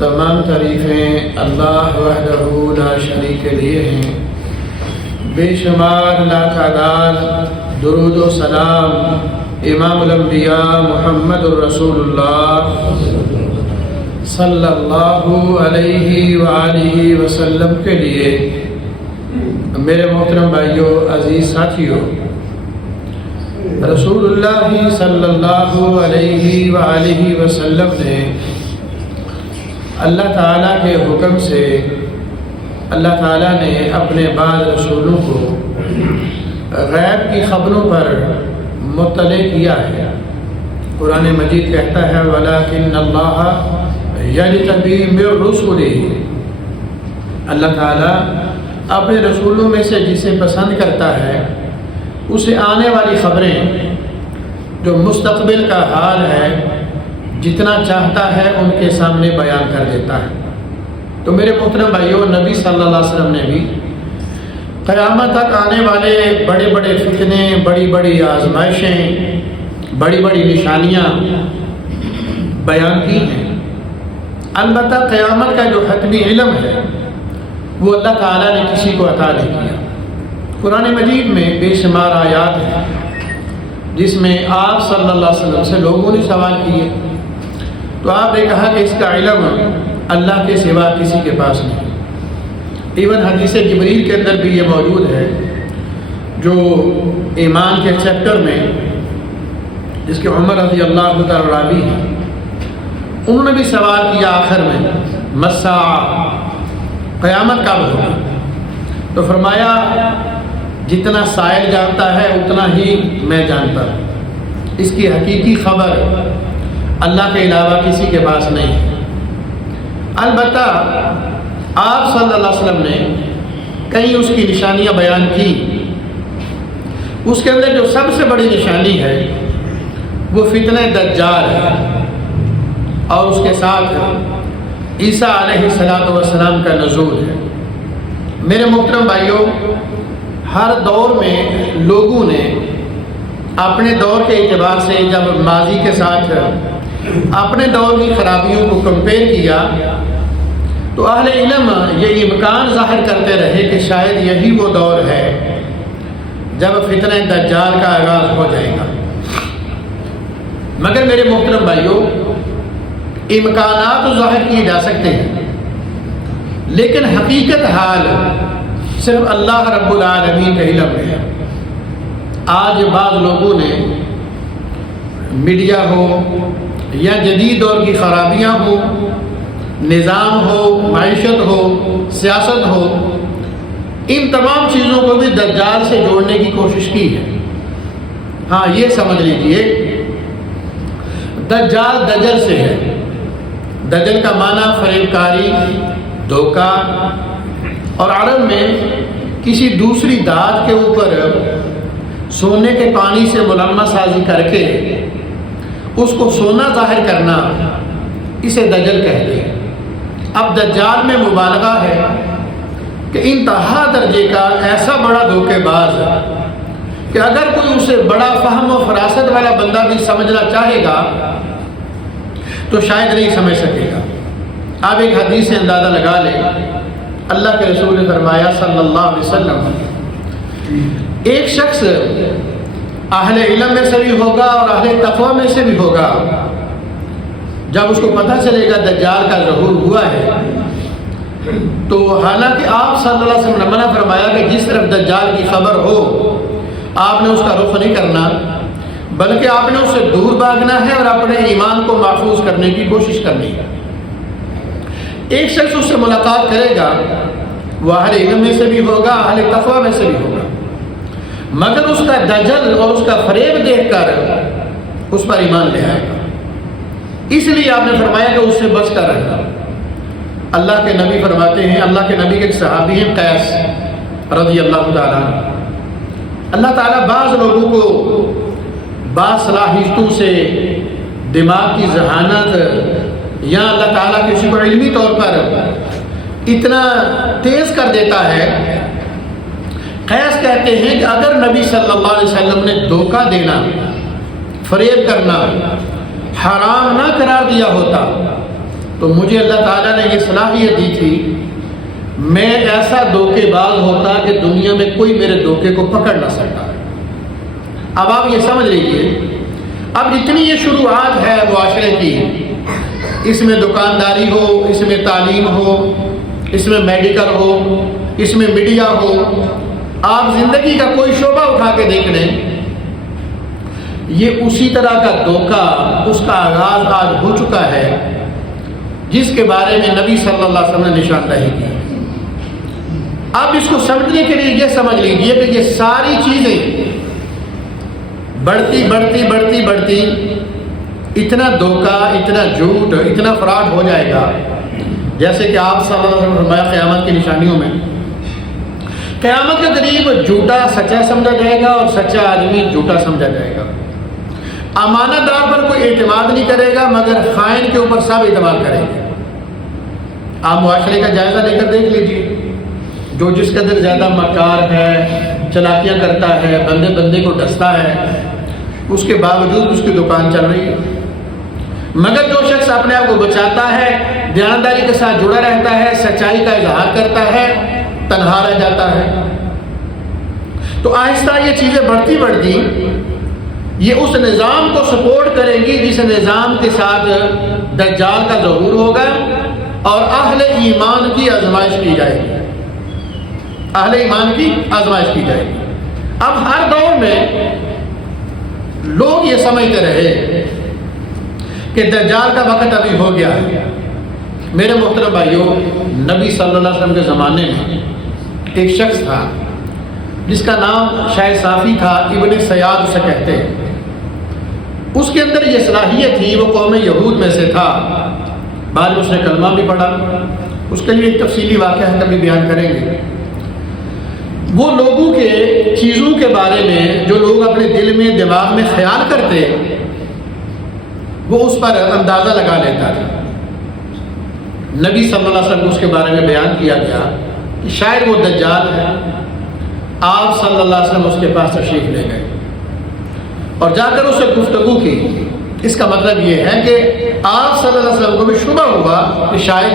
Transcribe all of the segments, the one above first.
تمام تعریفیں اللہ وحدہ لا شریک کے لیے ہیں۔ بے شمار لا تعداد درود و سلام امام الانبیاء محمد الرسول اللہ صلی اللہ علیہ وآلہ وسلم کے لیے۔ میرے محترم بھائیوں، عزیز ساتھیوں، رسول اللہ صلی اللہ علیہ وآلہ وسلم نے اللہ تعالیٰ کے حکم سے اللہ تعالیٰ نے اپنے بعض رسولوں کو غیب کی خبروں پر مطلع کیا ہے۔ قرآن مجید کہتا ہے وَلَٰكِنَّ اللَّهَ يَجْتَبِي مِن رُّسُلِهِ، اللہ تعالیٰ اپنے رسولوں میں سے جسے پسند کرتا ہے اسے آنے والی خبریں، جو مستقبل کا حال ہے، جتنا چاہتا ہے ان کے سامنے بیان کر دیتا ہے۔ تو میرے محترم بھائیوں، نبی صلی اللہ علیہ وسلم نے بھی قیامت تک آنے والے بڑے بڑے فتنے، بڑی بڑی آزمائشیں، بڑی بڑی نشانیاں بیان کی ہیں۔ البتہ قیامت کا جو حتمی علم ہے وہ اللہ تعالیٰ نے کسی کو عطا نہیں کیا۔ قرآن مجید میں بے شمار آیات ہیں جس میں آپ صلی اللہ علیہ وسلم سے لوگوں نے سوال کیے، تو آپ نے کہا کہ اس کا علم اللہ کے سوا کسی کے پاس نہیں۔ ایون حدیث جبریل کے اندر بھی یہ موجود ہے، جو ایمان کے چیپٹر میں، جس کے عمر رضی اللہ تعالیٰ راوی ہیں، انہوں نے بھی سوال کیا آخر میں مساء، قیامت کب ہوگی؟ تو فرمایا جتنا سائل جانتا ہے اتنا ہی میں جانتا ہوں، اس کی حقیقی خبر اللہ کے علاوہ کسی کے پاس نہیں ہے۔ البتہ آپ صلی اللہ علیہ وسلم نے کئی اس کی نشانیاں بیان کی۔ اس کے اندر جو سب سے بڑی نشانی ہے وہ فتنہ دجال ہے، اور اس کے ساتھ عیسیٰ علیہ السلام کا نزول ہے۔ میرے محترم بھائیوں، ہر دور میں لوگوں نے اپنے دور کے اعتبار سے جب ماضی کے ساتھ اپنے دور کی خرابیوں کو کمپیئر کیا تو اہل علم یہ امکان ظاہر کرتے رہے کہ شاید یہی وہ دور ہے جب فتنہ دجال کا آغاز ہو جائے گا۔ مگر میرے محترم بھائیوں، امکانات تو ظاہر کیے جا سکتے ہیں، لیکن حقیقت حال صرف اللہ رب العالمین کا علم ہے۔ آج بعض لوگوں نے میڈیا ہو یا جدید دور کی خرابیاں ہو، نظام ہو، معیشت ہو، سیاست ہو، ان تمام چیزوں کو بھی دجال سے جوڑنے کی کوشش کی ہے۔ ہاں، یہ سمجھ لیجئے دجال دجل سے ہے۔ دجل کا معنی فریب کاری، دھوکہ، اور عرب میں کسی دوسری دھات کے اوپر سونے کے پانی سے ملمہ سازی کر کے اس کو سونا ظاہر کرنا، اسے دجل کہتے ہیں۔ اب دجال میں مبالغہ ہے کہ انتہا درجے کا ایسا بڑا دھوکے باز کہ اگر کوئی اسے بڑا فہم و فراست والا بندہ بھی سمجھنا چاہے گا تو شاید نہیں سمجھ سکے گا۔ آپ ایک حدیث سے اندازہ لگا لیں، اللہ کے رسول نے فرمایا صلی اللہ علیہ وسلم، ایک شخص اہل علم میں سے بھی ہوگا اور اہل تقوی میں سے بھی ہوگا، جب اس کو پتہ چلے گا دجال کا ظہور ہوا ہے، تو حالانکہ آپ صلی اللہ علیہ وسلم نے منع فرمایا کہ جس طرف دجال کی خبر ہو آپ نے اس کا رخ نہیں کرنا، بلکہ آپ نے اس سے دور بھاگنا ہے اور اپنے ایمان کو محفوظ کرنے کی کوشش کرنی ہے۔ ایک شخص اس سے ملاقات کرے گا، وہ اہل علم میں سے بھی ہوگا، اہل تقوی میں سے بھی ہوگا، مگر اس کا دجل اور اس کا فریب دیکھ کر اس پر ایمان لے آئے گا۔ اس لیے آپ نے فرمایا کہ اس سے بچ کر رہنا۔ اللہ کے نبی فرماتے ہیں، اللہ کے نبی کے ایک صحابی ہیں قیس رضی اللہ تعالیٰ، اللہ تعالیٰ بعض لوگوں کو بعض صلاحیتوں سے، دماغ کی ذہانت، یا اللہ تعالیٰ کسی کو علمی طور پر اتنا تیز کر دیتا ہے۔ قیس کہتے ہیں کہ اگر نبی صلی اللہ علیہ وسلم نے دھوکہ دینا، فریب کرنا حرام نہ قرار دیا ہوتا تو مجھے اللہ تعالیٰ نے یہ صلاحیت دی تھی، میں ایسا دھوکے باز ہوتا کہ دنیا میں کوئی میرے دھوکے کو پکڑ نہ سکتا۔ اب آپ یہ سمجھ لیجئے، اب جتنی یہ شروعات ہے معاشرے کی، اس میں دکانداری ہو، اس میں تعلیم ہو، اس میں میڈیکل ہو، اس میں میڈیا ہو، آپ زندگی کا کوئی شعبہ اٹھا کے دیکھ لیں، یہ اسی طرح کا دھوکہ، اس کا آغاز آج ہو چکا ہے جس کے بارے میں نبی صلی اللہ علیہ وسلم نے نشاندہی کی۔ اب اس کو سمجھنے کے لیے یہ سمجھ لیجیے کہ یہ ساری چیزیں بڑھتی بڑھتی بڑھتی بڑھتی اتنا دھوکہ، اتنا جھوٹ، اتنا فراڈ ہو جائے گا، جیسے کہ آپ صلی اللہ علیہ وسلم نے فرمایا قیامت کی نشانیوں میں قیامت کے قریب جھوٹا سچا سمجھا جائے گا اور سچا آدمی جھوٹا سمجھا جائے گا۔ امانت دار پر کوئی اعتماد نہیں کرے گا مگر خائن کے اوپر سب اعتماد کریں گے۔ آپ معاشرے کا جائزہ لے کر دیکھ لیجیے، جو جس قدر زیادہ مکار ہے، چلاکیاں کرتا ہے، بندے بندے کو ڈستا ہے، اس کے باوجود اس کی دکان چل رہی ہے، مگر جو شخص اپنے آپ کو بچاتا ہے، دیانتداری کے ساتھ جڑا رہتا ہے، سچائی کا اظہار کرتا ہے، تنہا رہ جاتا ہے۔ تو آہستہ یہ چیزیں بڑھتی بڑھتی یہ اس نظام کو سپورٹ کریں گی جس نظام کے ساتھ دجال کا ظہور ہوگا اور اہل ایمان کی آزمائش کی جائے گی، اہل ایمان کی آزمائش کی جائے گی۔ اب ہر دور میں لوگ یہ سمجھتے رہے کہ دجال کا وقت ابھی ہو گیا ہے۔ میرے محترم بھائیوں، نبی صلی اللہ علیہ وسلم کے زمانے میں ایک شخص تھا جس کا نام شاید صافی تھا، ابن سیاد اسے کہتے ہیں۔ اس کے اندر یہ صلاحیت تھی، وہ قوم یہود میں سے تھا، بعد میں اس نے کلمہ بھی پڑھا، اس کے لیے ایک تفصیلی واقعہ کبھی بیان کریں گے۔ وہ لوگوں کے چیزوں کے بارے میں جو لوگ اپنے دل میں دماغ میں خیال کرتے وہ اس پر اندازہ لگا لیتا تھا۔ نبی صلی اللہ علیہ وسلم کو اس کے بارے میں بیان کیا گیا کہ شاید وہ دجال ہے۔ آپ صلی اللہ علیہ وسلم اس کے پاس تشریف لے گئے اور جا کر اس سے گفتگو کی۔ اس کا مطلب یہ ہے کہ آپ صلی اللہ علیہ وسلم کو بھی شبہ ہوا کہ شاید،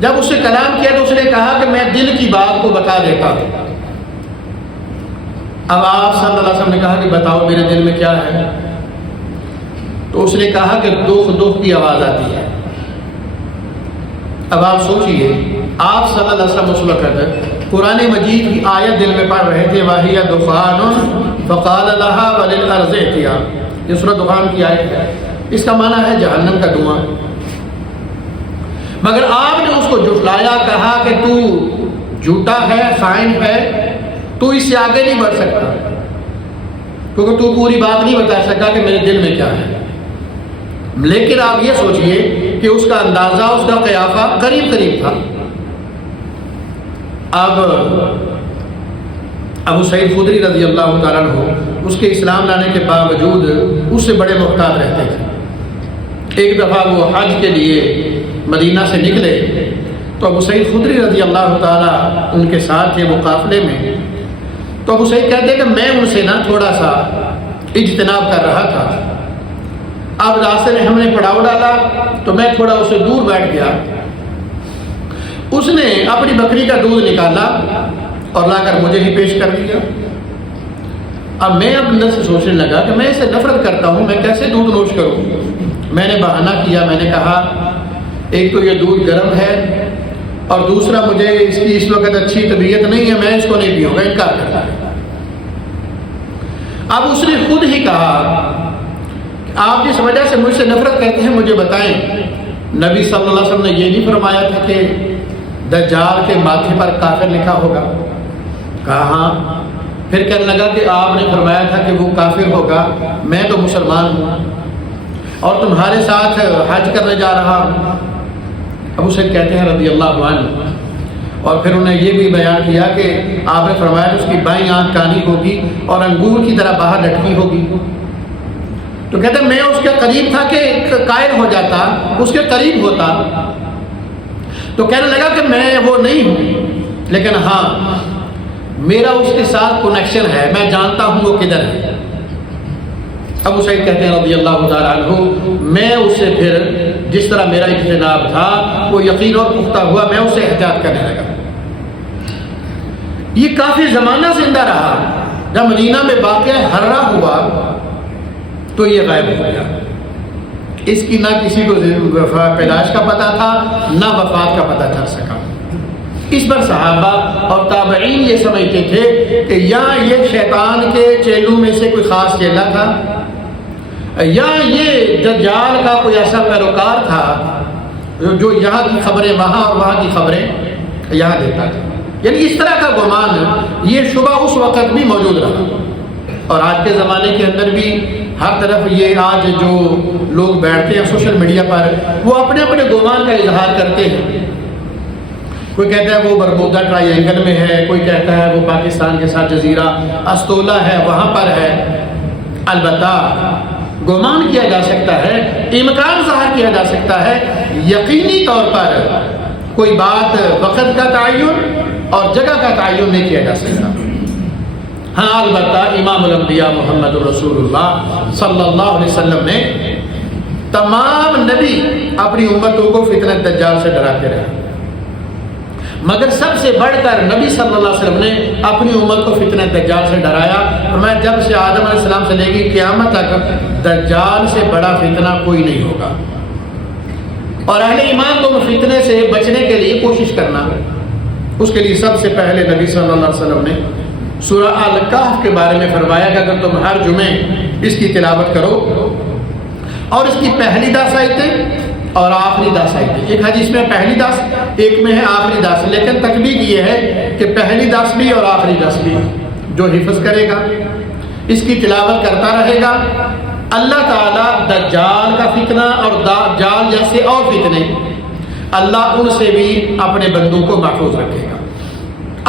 جب اس سے کلام کیا تو اس نے کہا کہ میں دل کی بات کو بتا دیتا ہوں۔ اب آپ صلی اللہ علیہ وسلم نے کہا کہ بتاؤ میرے دل میں کیا ہے؟ تو اس نے کہا کہ دکھ دکھ کی آواز آتی ہے۔ اب آپ سوچئے، آپ صلی اللہ علیہ وسلم اس وقت قرآن مجید کی آیت دل میں پڑھ رہے تھے، وَهِيَ دُخَانٌ فَقَالَ لَهَا وَلِلْأَرْضِ ائْتِيَا۔ یہ سورۃ دخان کی آیت ہے، اس کا معنی ہے جہنم کا دھواں۔ مگر آپ نے اس کو جھٹلایا، کہا کہ تو جھوٹا ہے، خائن ہے، تو اس سے آگے نہیں بڑھ سکتا کیونکہ تو پوری بات نہیں بتا سکا کہ میرے دل میں کیا ہے۔ لیکن آپ یہ سوچئے کہ اس کا اندازہ، اس کا قیافہ قریب قریب تھا۔ اب ابو سعید خدری رضی اللہ تعالیٰ عنہ اس کے اسلام لانے کے باوجود اس سے بڑے محتاط رہتے تھے۔ ایک دفعہ وہ حج کے لیے مدینہ سے نکلے تو ابو سعید خدری رضی اللہ تعالیٰ ان کے ساتھ تھے، وہ قافلے میں۔ تو ابو سعید کہتے ہیں کہ میں ان سے نا تھوڑا سا اجتناب کر رہا تھا۔ اب راستے میں ہم نے پڑاؤ ڈالا تو میں تھوڑا اس سے دور بیٹھ گیا۔ اس نے اپنی بکری کا دودھ نکالا اور لا کر مجھے ہی پیش کر دیا۔ اب میں اندر سے سوچنے لگا کہ میں اسے نفرت کرتا ہوں، میں کیسے دودھ نوش کروں؟ میں نے بہانہ کیا، میں نے کہا ایک تو یہ دودھ گرم ہے اور دوسرا مجھے اس کی اس وقت اچھی طبیعت نہیں ہے، میں اس کو نہیں پیوں گا، انکار کرتا ہے۔ اب اس نے خود ہی کہا آپ جس وجہ سے مجھ سے نفرت کرتے ہیں مجھے بتائیں۔ نبی صلی اللہ علیہ وسلم نے یہ نہیں فرمایا تھا کہ دجال کے ماتھے پر کافر لکھا ہوگا؟ کہا ہاں۔ پھر کہنے لگا کہ آپ نے فرمایا تھا کہ وہ کافر ہوگا، میں تو مسلمان ہوں اور تمہارے ساتھ حج کرنے جا رہا ہوں۔ ابو سعید کہتے ہیں رضی اللہ عنہ، اور پھر انہوں نے یہ بھی بیان کیا کہ آپ نے فرمایا کہ اس کی بائیں آنکھ کانی ہوگی اور انگور کی طرح باہر لٹکی ہوگی۔ تو کہتے ہیں میں اس کے قریب تھا کہ قائل ہو جاتا، اس کے قریب ہوتا تو کہنے لگا کہ میں وہ نہیں ہوں، لیکن ہاں میرا اس کے ساتھ کنیکشن ہے، میں جانتا ہوں وہ کدھر ہے۔ ابو سعید کہتے ہیں رضی اللہ تعالیٰ عنہ، میں اس سے پھر جس طرح میرا اجتناب تھا وہ یقین اور پختہ ہوا، میں اسے احتیاط کرنے لگا۔ یہ کافی زمانہ زندہ رہا، جب مدینہ میں واقعہ ہررا ہوا تو یہ غائب ہو گیا۔ اس کی نہ کسی کو پیدائش کا پتہ تھا نہ وفات کا پتہ چل سکا۔ اس پر صحابہ اور تابعین یہ سمجھتے تھے کہ یا یہ شیطان کے چیلوں میں سے کوئی خاص چیلا تھا، یا یہ دجال کا کوئی ایسا پیروکار تھا جو یہاں کی خبریں وہاں اور وہاں کی خبریں یہاں دیتا تھا۔ یعنی اس طرح کا گمان، یہ شبہ اس وقت بھی موجود رہا، اور آج کے زمانے کے اندر بھی ہر طرف یہ آج جو لوگ بیٹھتے ہیں سوشل میڈیا پر، وہ اپنے اپنے گمان کا اظہار کرتے ہیں۔ کوئی کہتا ہے وہ برمودا ٹرائی اینگل میں ہے، کوئی کہتا ہے وہ پاکستان کے ساتھ جزیرہ استولا ہے وہاں پر ہے۔ البتہ گمان کیا جا سکتا ہے، امکان ظاہر کیا جا سکتا ہے، یقینی طور پر کوئی بات وقت کا تعین اور جگہ کا تعین نہیں کیا جا سکتا۔ ہاں البتہ امام الانبیاء محمد رسول اللہ صلی اللہ علیہ وسلم نے تمام نبی اپنی امتوں کو فتنہ دجال سے ڈراتے رہے، مگر سب سے بڑھ کر نبی صلی اللہ علیہ وسلم نے اپنی امت کو فتنہ دجال سے ڈرایا، فرمایا جب سے آدم علیہ السلام سے لے کے قیامت تک دجال سے بڑا فتنہ کوئی نہیں ہوگا، اور اہل ایمان تم فتنے سے بچنے کے لیے کوشش کرنا۔ اس کے لیے سب سے پہلے نبی صلی اللہ علیہ وسلم نے سورہ الکہف کے بارے میں فرمایا کہ اگر تم ہر جمعے اس کی تلاوت کرو اور اس کی پہلی 10 آیتیں اور آخری 10 آیتیں، ایک حدیث میں پہلی 10 ایک میں ہے آخری 10، لیکن تطبیق یہ ہے کہ پہلی 10 بھی اور آخری 10 بھی، جو حفظ کرے گا اس کی تلاوت کرتا رہے گا، اللہ تعالیٰ دجال کا فتنہ اور دجال جیسے اور فتنے اللہ ان سے بھی اپنے بندوں کو محفوظ رکھے گا۔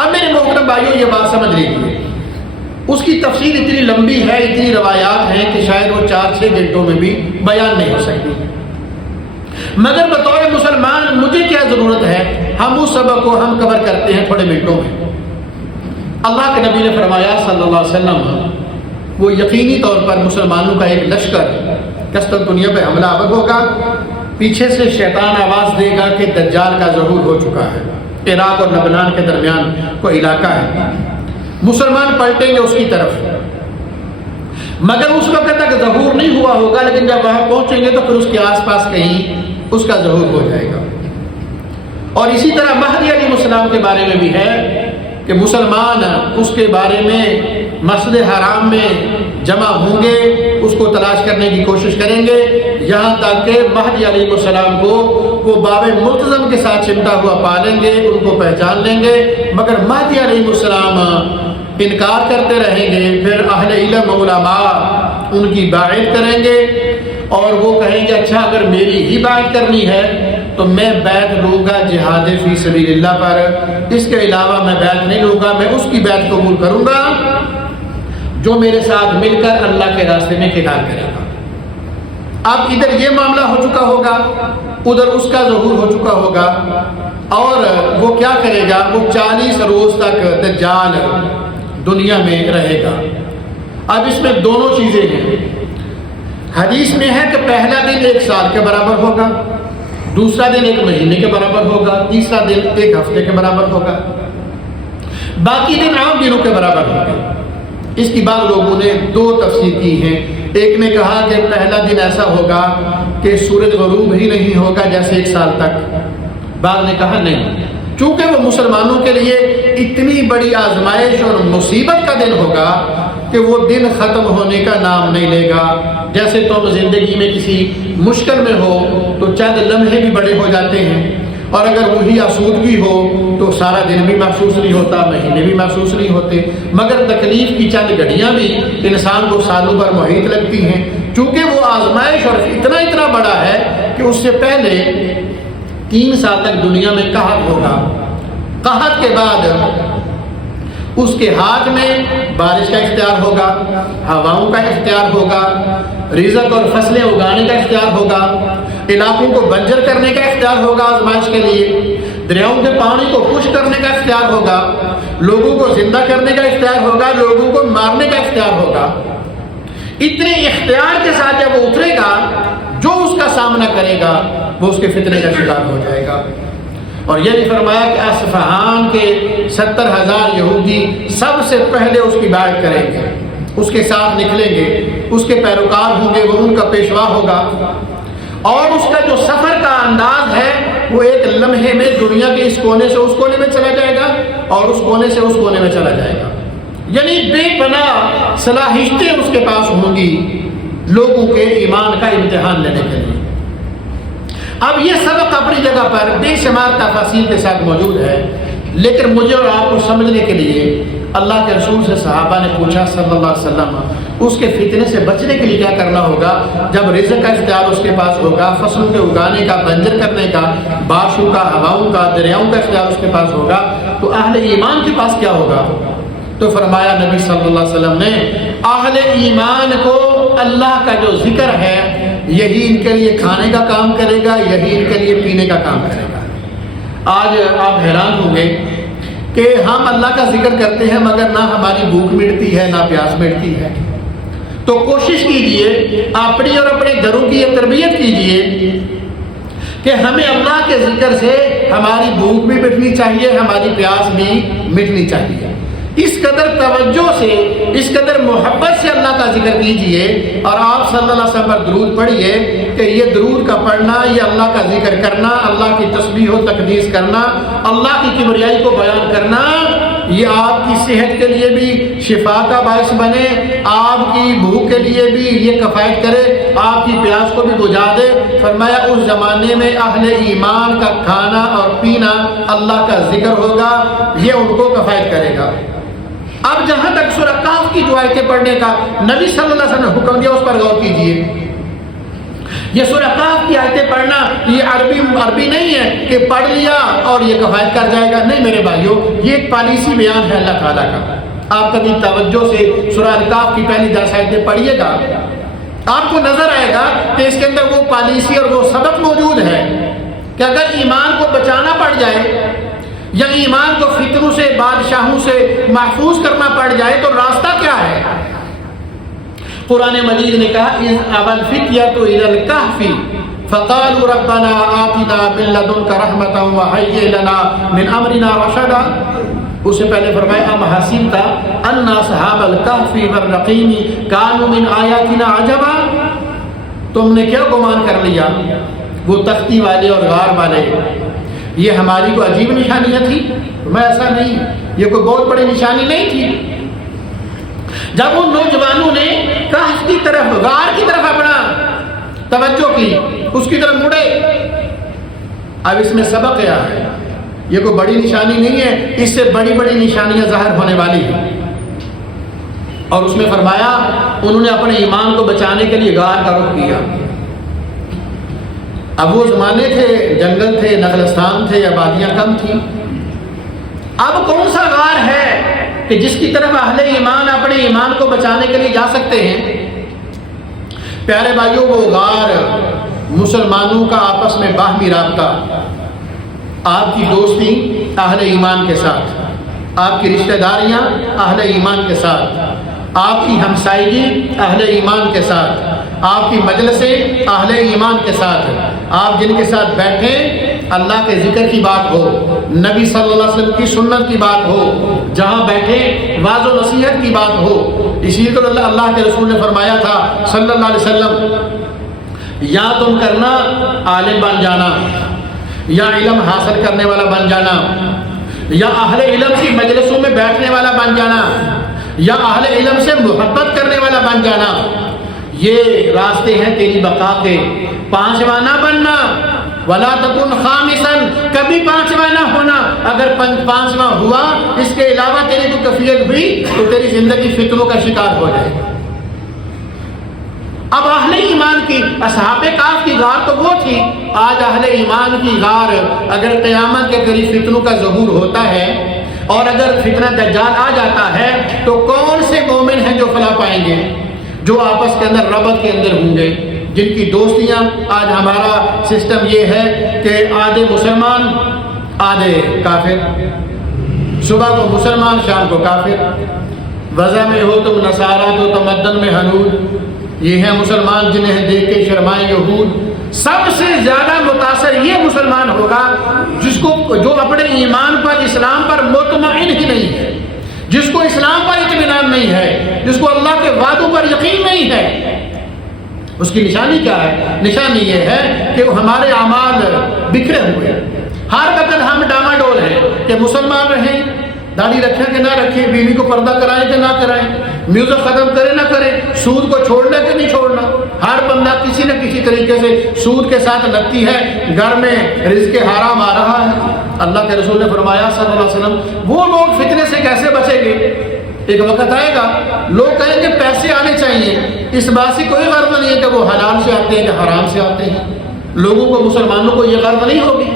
اب میرے محترم بھائیوں یہ بات سمجھ لیجیے، اس کی تفصیل اتنی لمبی ہے، اتنی روایات ہیں کہ شاید وہ 4-6 گھنٹوں میں بھی بیان نہیں ہو سکتی، مگر بطور مسلمان مجھے کیا ضرورت ہے، ہم اس سبق کو ہم کور کرتے ہیں تھوڑے منٹوں میں۔ اللہ کے نبی نے فرمایا صلی اللہ علیہ وسلم، وہ یقینی طور پر مسلمانوں کا ایک لشکر قسطنطنیہ پہ حملہ آور ہوگا، پیچھے سے شیطان آواز دے گا کہ دجال کا ظہور ہو چکا ہے، عراق اور لبنان کے درمیان کوئی علاقہ ہے، مسلمان پلٹیں گے اس کی طرف، مگر اس وقت تک ظہور نہیں ہوا ہوگا، لیکن جب وہاں پہنچیں گے تو پھر اس کے آس پاس کہیں اس کا ظہور ہو جائے گا۔ اور اسی طرح مہدی علیہ السلام کے بارے میں بھی ہے کہ مسلمان اس کے بارے میں مسجد حرام میں جمع ہوں گے، اس کو تلاش کرنے کی کوشش کریں گے، یہاں تک کہ مہدی علیہ السلام کو وہ باب ملتزم کے ساتھ چمٹا ہوا پالیں گے، ان کو پہچان لیں گے، مگر مہدی علیہ السلام انکار کرتے رہیں گے۔ پھر اہل علم علماء ان کی باعث کریں گے اور وہ کہیں گے اچھا اگر میری ہی بات کرنی ہے تو میں بیعت لوں گا جہاد فی سبیل اللہ پر، اس کے علاوہ میں بیعت نہیں لوں گا، میں اس کی بیعت قبول کروں گا جو میرے ساتھ مل کر اللہ کے راستے میں قتال کرے گا۔ اب ادھر یہ معاملہ ہو چکا ہوگا، ادھر اس کا ظہور ہو چکا ہوگا، اور وہ کیا کرے گا، وہ 40 روز تک دجال دنیا میں رہے گا۔ اب اس میں دونوں چیزیں ہیں، حدیث میں ہے کہ پہلا دن 1 سال کے برابر ہوگا، دوسرا دن 1 مہینے کے برابر ہوگا، تیسرا دن 1 ہفتے کے برابر ہوگا، باقی دن عام دنوں کے برابر ہوگا۔ اس کی بعض لوگوں نے 2 تفسیر کی ہیں، ایک نے کہا کہ پہلا دن ایسا ہوگا کہ سورج غروب ہی نہیں ہوگا جیسے 1 سال تک، بعض نے کہا نہیں، چونکہ وہ مسلمانوں کے لیے اتنی بڑی آزمائش اور مصیبت کا دن ہوگا کہ وہ دن ختم ہونے کا نام نہیں لے گا۔ جیسے تم زندگی میں کسی مشکل میں ہو تو چند لمحے بھی بڑے ہو جاتے ہیں، اور اگر وہی آسودگی ہو تو سارا دن بھی محسوس نہیں ہوتا، مہینے بھی محسوس نہیں ہوتے، مگر تکلیف کی چند گھڑیاں بھی انسان کو سالوں پر محیط لگتی ہیں، چونکہ وہ آزمائش اور اتنا بڑا ہے کہ اس سے پہلے 3 سال تک دنیا میں قحط ہوگا، قحط کے بعد اس کے ہاتھ میں بارش کا اختیار ہوگا، ہواؤں کا اختیار ہوگا، رزق اور فصلیں اگانے کا اختیار ہوگا، علاقوں کو بنجر کرنے کا اختیار ہوگا آزمائش کے لیے، دریاؤں کے پانی کو خشک کرنے کا اختیار ہوگا، لوگوں کو زندہ کرنے کا اختیار ہوگا، لوگوں کو مارنے کا اختیار ہوگا۔ اتنے اختیار کے ساتھ جب وہ اترے گا، جو اس اس کا سامنا کرے گا وہ اس کے فتنے کا شکار ہو جائے گا۔ اور یہ بھی فرمایا کہ اصفہان کے 70,000 یہودی سب سے پہلے اس کی بیعت کریں گے، اس کے ساتھ نکلیں گے، اس کے پیروکار ہوں گے، وہ ان کا پیشوا ہوگا، اور اس کا جو سفر کا انداز ہے وہ ایک لمحے میں دنیا کے اس کونے سے اس کونے میں چلا جائے گا اور اس کونے سے اس کونے میں چلا جائے گا، یعنی بے پناہ صلاحیتیں اس کے پاس ہوں گی لوگوں کے ایمان کا امتحان لینے کے لیے۔ اب یہ سبق اپنی جگہ پر بے شمار تفاصیل کے ساتھ موجود ہے، لیکن مجھے اور آپ کو سمجھنے کے لیے اللہ کے رسول سے صحابہ نے پوچھا صلی اللہ علیہ وسلم اس کے فتنے سے بچنے کے لیے کیا کرنا ہوگا؟ جب رزق کا اختیار اس کے پاس ہوگا، فصلوں کے اگانے کا، بنجر کرنے کا، بارشوں کا، ہواؤں کا، دریاؤں کا اختیار اس کے پاس ہوگا، تو اہل ایمان کے پاس کیا ہوگا؟ تو فرمایا نبی صلی اللہ علیہ وسلم نے اہل ایمان کو اللہ کا جو ذکر ہے یہی ان کے لیے کھانے کا کام کرے گا، یہی ان کے لیے پینے کا کام کرے گا۔ آج آپ حیران ہوں گے کہ ہم اللہ کا ذکر کرتے ہیں مگر نہ ہماری بھوک مٹتی ہے نہ پیاس مٹتی ہے، تو کوشش کیجئے اپنی اور اپنے گھروں کی یہ تربیت کیجئے کہ ہمیں اللہ کے ذکر سے ہماری بھوک بھی مٹنی چاہیے، ہماری پیاس بھی مٹنی چاہیے۔ اس قدر توجہ سے، اس قدر محبت سے اللہ کا ذکر کیجئے، اور آپ صلی اللہ علیہ وسلم پر درود پڑھیے کہ یہ درود کا پڑھنا، یہ اللہ کا ذکر کرنا، اللہ کی تسبیح و تقدیس کرنا، اللہ کی کبریائی کو بیان کرنا، یہ آپ کی صحت کے لیے بھی شفا کا باعث بنے، آپ کی بھوک کے لیے بھی یہ کفایت کرے، آپ کی پیاس کو بھی بجھا دے۔ فرمایا اس زمانے میں اہل ایمان کا کھانا اور پینا اللہ کا ذکر ہوگا، یہ ان کو کفایت کرے گا۔ اب جہاں تک سورہ کہف کی جو آیتیں پڑھنے کا نبی صلی اللہ علیہ وسلم نے حکم دیا اس پر غور کیجئے۔ یہ سورہ کہف کی آیتیں پڑھنا یہ عربی نہیں ہے کہ پڑھ لیا اور یہ کفایت کر جائے گا، نہیں میرے بھائیوں، یہ ایک پالیسی بیان ہے اللہ تعالیٰ کا۔ آپ کبھی توجہ سے سورہ کہف کی پہلی 10 آیتیں پڑھیے گا، آپ کو نظر آئے گا کہ اس کے اندر وہ پالیسی اور وہ سبق موجود ہے کہ اگر ایمان کو بچانا پڑ جائے یا ایمان کو فتنوں سے، بادشاہوں سے محفوظ کرنا پڑ جائے تو راستہ کیا ہے؟ قرآن مجید نے کہا اِذْ أَوَى الْفِتْيَةُ إِلَى الْكَهْفِ فَقَالُوا رَبَّنَا آتِنَا مِن لَّدُنكَ رَحْمَةً وَهَيِّئْ لَنَا مِنْ أَمْرِنَا رَشَدًا۔ اس سے پہلے فرمایا ام حسبت ان اصحاب الكهف والرقيم كانوا من آیاتنا عجبا، تم نے کیا گمان کر لیا وہ تختی والے اور غار والے یہ ہماری کوئی عجیب نشانیاں تھی؟ میں ایسا نہیں، یہ کوئی بہت بڑی نشانی نہیں تھی۔ جب ان نوجوانوں نے کہف کی طرف، غار کی طرف اپنا توجہ کی، اس کی طرف مڑے، اب اس میں سبق کیا ہے؟ یہ کوئی بڑی نشانی نہیں ہے، اس سے بڑی بڑی نشانیاں ظاہر ہونے والی ہیں۔ اور اس میں فرمایا انہوں نے اپنے ایمان کو بچانے کے لیے غار کا رخ کیا۔ اب وہ زمانے تھے، جنگل تھے، نخلستان تھے، آبادیاں کم تھیں۔ اب کون سا غار ہے کہ جس کی طرف اہل ایمان اپنے ایمان کو بچانے کے لیے جا سکتے ہیں؟ پیارے بھائیوں، وہ غار مسلمانوں کا آپس میں باہمی رابطہ، آپ کی دوستی اہل ایمان کے ساتھ، آپ کی رشتہ داریاں اہل ایمان کے ساتھ، آپ کی ہمسائیگی اہل ایمان کے ساتھ، آپ کی مجلسیں اہل ایمان کے ساتھ، آپ جن کے ساتھ بیٹھیں اللہ کے ذکر کی بات ہو، نبی صلی اللہ علیہ وسلم کی سنت کی بات ہو، جہاں بیٹھیں واعظ و نصیحت کی بات ہو۔ اسی لیے تو اللہ کے رسول نے فرمایا تھا صلی اللہ علیہ وسلم، یا تم کرنا عالم بن جانا، یا علم حاصل کرنے والا بن جانا، یا اہل علم کی مجلسوں میں بیٹھنے والا بن جانا، یا اہل علم سے محبت کرنے والا بن جانا۔ یہ راستے ہیں تیری بقا کے۔ پانچواں نہ بننا، ولا تکن خامسن، کبھی پانچواں نہ ہونا۔ اگر پانچواں ہوا، اس کے علاوہ تیری تو کفیت ہوئی تو تیری زندگی فتنوں کا شکار ہو جائے۔ اب اہل ایمان کی اصحاب کہف کی غار تو وہ تھی، آج اہل ایمان کی غار اگر قیامت کے قریب فتنوں کا ظہور ہوتا ہے اور اگر فتنہ دجال آ جاتا ہے تو کون سے مومن ہیں جو فلاح پائیں گے؟ جو آپس کے اندر ربط کے اندر ہوں گے، جن کی دوستیاں، آج ہمارا سسٹم یہ ہے کہ آدھے مسلمان آدھے کافر، صبح کو مسلمان شام کو کافر، وضع میں ہو تم نصارہ تو تمدن میں ہنود، یہ ہیں مسلمان جنہیں دیکھ کے شرمائے یہود، سب سے زیادہ متاثر یہ مسلمان ہوگا جو اپنے ایمان پر، اسلام پر مطمئن ہی نہیں ہے، جس کو اسلام پر اطمینان نہیں ہے، جس کو اللہ کے وعدوں پر یقین نہیں ہے۔ اس کی نشانی کیا ہے؟ نشانی یہ ہے کہ وہ ہمارے اعمال بکھرے ہوئے، ہر وقت ہم ڈاماڈول ہیں کہ مسلمان رہیں، داڑھی رکھیں کہ نہ رکھیں، بیوی کو پردہ کرائیں کہ نہ کرائیں، میوزک ختم کرے نہ کرے، سود کو چھوڑنا کہ نہیں چھوڑنا۔ ہر بندہ کسی نہ کسی طریقے سے سود کے ساتھ لگتی ہے، گھر میں رزق حرام آ رہا ہے۔ اللہ کے رسول نے فرمایا صلی اللہ علیہ وسلم، وہ لوگ فتنے سے کیسے بچیں گے؟ ایک وقت آئے گا لوگ کہیں گے پیسے آنے چاہیے، اس بات سے کوئی غرض نہیں ہے کہ وہ حلال سے آتے ہیں کہ حرام سے آتے ہیں۔ لوگوں کو، مسلمانوں کو یہ غرض نہیں ہوگی۔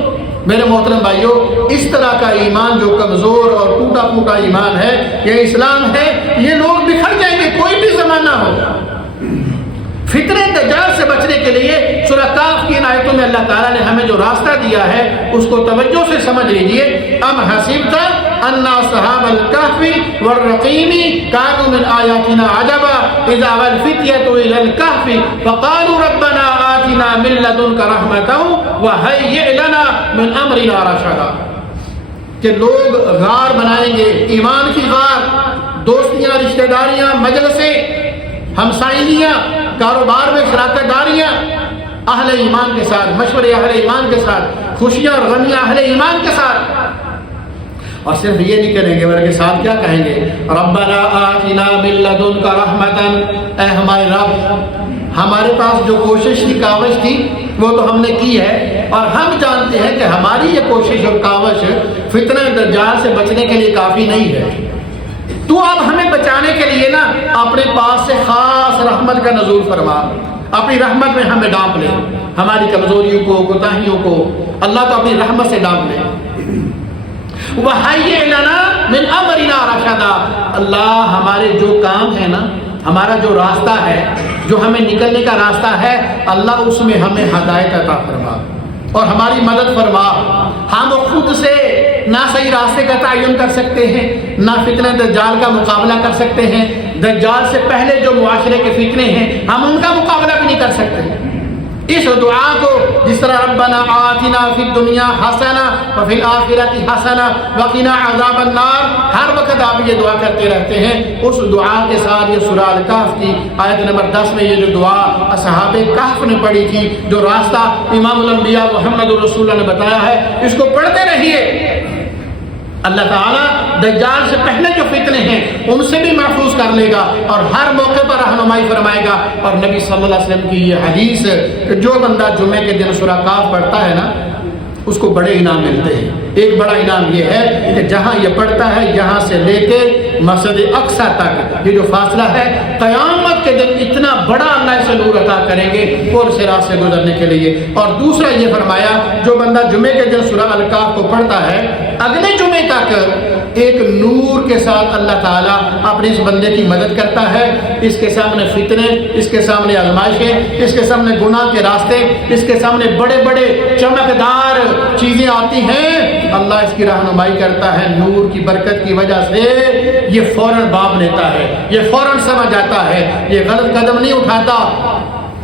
میرے محترم بھائیوں، اس طرح کا ایمان جو کمزور اور ٹوٹا پھوٹا ایمان ہے، یہ اسلام ہے، یہ لوگ بکھر جائیں گے کوئی بھی زمانہ ہو۔ فتنہ دجال سے بچنے کے لیے سورہ کاف کی ان آیتوں میں اللہ تعالیٰ نے ہمیں جو راستہ دیا ہے اس کو توجہ سے سمجھ لیجئے۔ ام حسبت ان اصحاب الکہف والرقیم کانوا من آیاتنا عجبا اذا اوى الفتية الى الكهف فقالوا ربنا آتنا من لدنك رحمة وهيئ لنا من امرنا رشدا، کہ لوگ غار بنائیں گے، ایمان کی غار، دوستیاں، رشتہ داریاں، مجلسیں، ہمسائیاں، کاروبار میں شراکت داریاں اہل ایمان کے ساتھ، مشورے اہل ایمان کے ساتھ، خوشیاں اور غمیاں اہل ایمان کے ساتھ۔ اور صرف یہ نہیں کریں گے بلکہ ساتھ کیا کہیں گے؟ ربنا آتنا من لدنک رحمتا، اے ہمارے رب، ہمارے پاس جو کوشش تھی، کاوش تھی، وہ تو ہم نے کی ہے، اور ہم جانتے ہیں کہ ہماری یہ کوشش اور کاوش فتنہ دجال سے بچنے کے لیے کافی نہیں ہے۔ تو اب ہمیں بچانے کے لیے نا اپنے پاس سے خاص رحمت کا نزول فرما، اپنی رحمت میں ہمیں ڈانپ لے، ہماری کمزوریوں کو، کوتاہیوں کو اللہ تو اپنی رحمت سے ڈانپ لے۔ وَحَيِّئْ لَنَا مِنْ أَمْرِنَا رَشَدًا، اللہ ہمارے جو کام ہے نا، ہمارا جو راستہ ہے، جو ہمیں نکلنے کا راستہ ہے، اللہ اس میں ہمیں ہدایت عطا فرما اور ہماری مدد فرما۔ ہم خود سے نہ صحیح راستے کا تعین کر سکتے ہیں، نہ فتنہ دجال کا مقابلہ کر سکتے ہیں۔ دجال سے پہلے جو معاشرے کے فتنے ہیں ہم ان کا مقابلہ بھی نہیں کر سکتے۔ اس دعا کو جس طرح ربنا آتنا فی الدنیا حسنہ وفی الآخرۃ حسنہ وقنا عذاب النار، ہر وقت آپ یہ دعا کرتے رہتے ہیں، اس دعا کے ساتھ یہ سورہ الکہف کی آیت نمبر 10 میں یہ جو دعا اصحاب کہف نے پڑھی تھی، جو راستہ امام الانبیاء محمد رسول اللہ نے بتایا ہے، اس کو پڑھتے رہیے۔ اللہ تعالیٰ دجال سے پہلے جو فتنے ہیں ان سے بھی محفوظ کر لے گا اور ہر موقع پر رہنمائی فرمائے گا۔ اور نبی صلی اللہ علیہ وسلم کی یہ حدیث کہ جو بندہ جمعے کے دن سورہ کاف پڑھتا ہے نا اس کو بڑے انعام ملتے ہیں۔ ایک بڑا انعام یہ ہے کہ جہاں یہ پڑھتا ہے یہاں سے لے کے مسجد اقصی تک یہ جو فاصلہ ہے، قیامت کے دن اتنا بڑا اللہ سے نور عطا کریں گے اور صراط سے گزرنے کے لیے۔ اور دوسرا یہ فرمایا جو بندہ جمعے کے دن سورہ الکہف کو پڑھتا ہے اگلے جمعے تک ایک نور کے ساتھ اللہ تعالیٰ اپنے اس بندے کی مدد کرتا ہے۔ اس کے سامنے فتنے، اس کے سامنے آزمائشیں، اس کے سامنے گناہ کے راستے، اس کے سامنے بڑے بڑے چمکدار چیزیں آتی ہیں، اللہ اس کی رہنمائی کرتا ہے۔ نور کی برکت کی وجہ سے یہ فوراً باب لیتا ہے، یہ فوراً سمجھ آتا ہے، یہ غلط قدم نہیں اٹھاتا،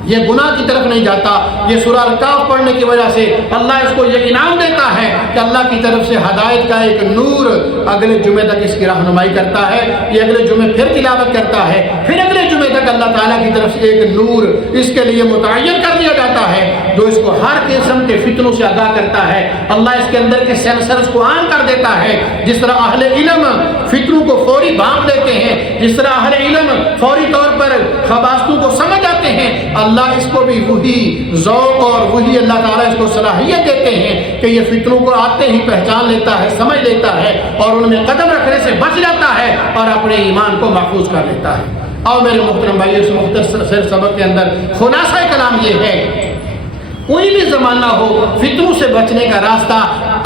یہ گناہ کی طرف نہیں جاتا۔ یہ سورہ الکہف پڑھنے کی وجہ سے اللہ اس کو یہ انعام دیتا ہے کہ اللہ کی طرف سے ہدایت کا ایک نور اگلے جمعے تک اس کی رہنمائی کرتا ہے۔ یہ اگلے جمعے پھر تلاوت کرتا ہے، پھر اگلے جمعے تک اللہ تعالیٰ کی طرف سے ایک نور اس کے لیے متعین کر دیا جاتا ہے جو اس کو ہر قسم کے فتنوں سے آگاہ کرتا ہے۔ اللہ اس کے اندر کے سینسرز کو آن کر دیتا ہے۔ جس طرح اہل علم فتنوں کو فوری بھانپ لیتے ہیں، جس طرح اہل علم فوری طور پر خباثتوں کو سمجھ جاتے ہیں، اللہ اس کو بھی وہی ذوق اور وہی اللہ تعالیٰ اس کو صلاحیت دیتے ہیں کہ یہ فتنوں کو آتے ہی پہچان لیتا ہے، سمجھ لیتا ہے اور ان میں قدم رکھنے سے بچ جاتا ہے اور اپنے ایمان کو محفوظ کر لیتا ہے۔ اور میرے محترم بھائی، اس مختصر سبق کے اندر خلاصہ کلام یہ ہے، کوئی بھی زمانہ ہو فتنوں سے بچنے کا راستہ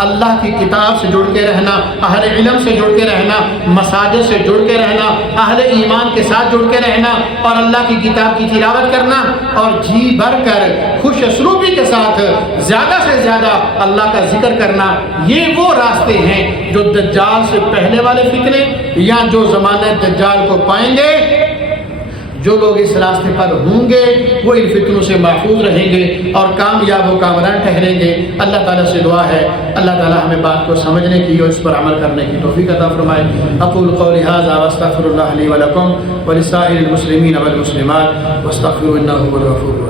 اللہ کی کتاب سے جڑ کے رہنا، اہل علم سے جڑ کے رہنا، مساجد سے جڑ کے رہنا، اہل ایمان کے ساتھ جڑ کے رہنا اور اللہ کی کتاب کی تلاوت کرنا اور جی بھر کر خوش اسلوبی کے ساتھ زیادہ سے زیادہ اللہ کا ذکر کرنا، یہ وہ راستے ہیں جو دجال سے پہلے والے فتنے یا جو زمانہ دجال کو پائیں گے جو لوگ اس راستے پر ہوں گے وہ ان فتنوں سے محفوظ رہیں گے اور کامیاب و کامران ٹھہریں گے۔ اللہ تعالیٰ سے دعا ہے اللہ تعالیٰ ہمیں بات کو سمجھنے کی اور اس پر عمل کرنے کی توفیق عطا فرمائے۔ اقول قولی ھذا واستغفر اللہ لی ولکم ولسائر المسلمین والمسلمات واستغفروا انہ هو الغفور الرحیم۔